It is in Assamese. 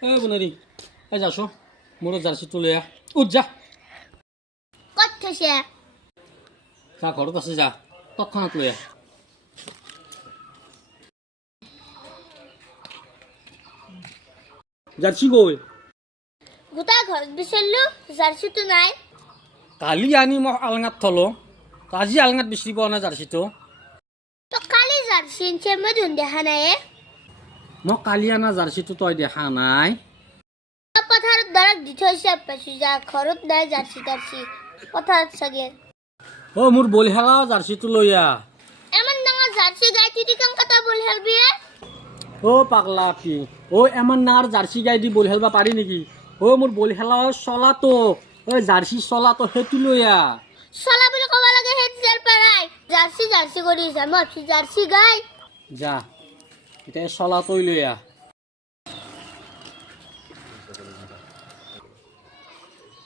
বুনাৰি এই যাছো মোৰ জাৰ্সিটো লৈ আহ উঠ যা ক'ত থৈছে যা ঘৰত আছে যা তৎক্ষণাত লৈ আহ জাৰ্সি গৈ গোটা ঘৰত বিচাৰিলো জাৰ্চিটো নাই কালি আনি মই আলঙাত থলো আজি আলঙাত বিচাৰি পোৱা নাই জাৰ্চিটো তো কালি জাৰ্চি আনিছে মই দেখোন দেখা নাই মই কালি আনা জাৰ্চিটো তই দেখা নাই পথাৰত দৰক দি থৈছে পাইছো যা ঘৰত নাই জাৰ্চি তাৰ্চি পথাৰত চাগে মোৰ বলিহালা জাৰ্চিটো লৈ আহ এমন ডাঙৰ জাৰ্চি গাই তুই কেন কথা বল হেলবি পাগলা কি এমন নাৰ জাৰ্চি গাই দি বল খেলবা পাৰি নেকি মোৰ বল খেলা চলাটো জাৰ্চি চলাটো সেইটো লৈ আহ চলা বুলি ক'ব লাগে হেড জেল পাৰাই জাৰ্চি জাৰ্চি কৰি যা মই ভাবছি জাৰ্চি গাই যা এতিয়া চলাটোই লৈ আহ